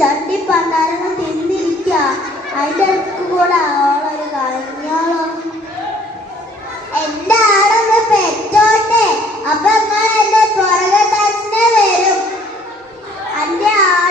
ചണ്ടി പണ്ടാരങ്ങൾ തിന്നിരിക്ക. അതിന്റെ അടുത്ത് കൂടെ ആളൊരു കളഞ്ഞോളോ. എന്റെ ആളൊന്ന് പെറ്റോട്ടെ, അപ്പൊ നിങ്ങൾ എന്റെ പുറകെ തന്നെ വരും. എന്റെ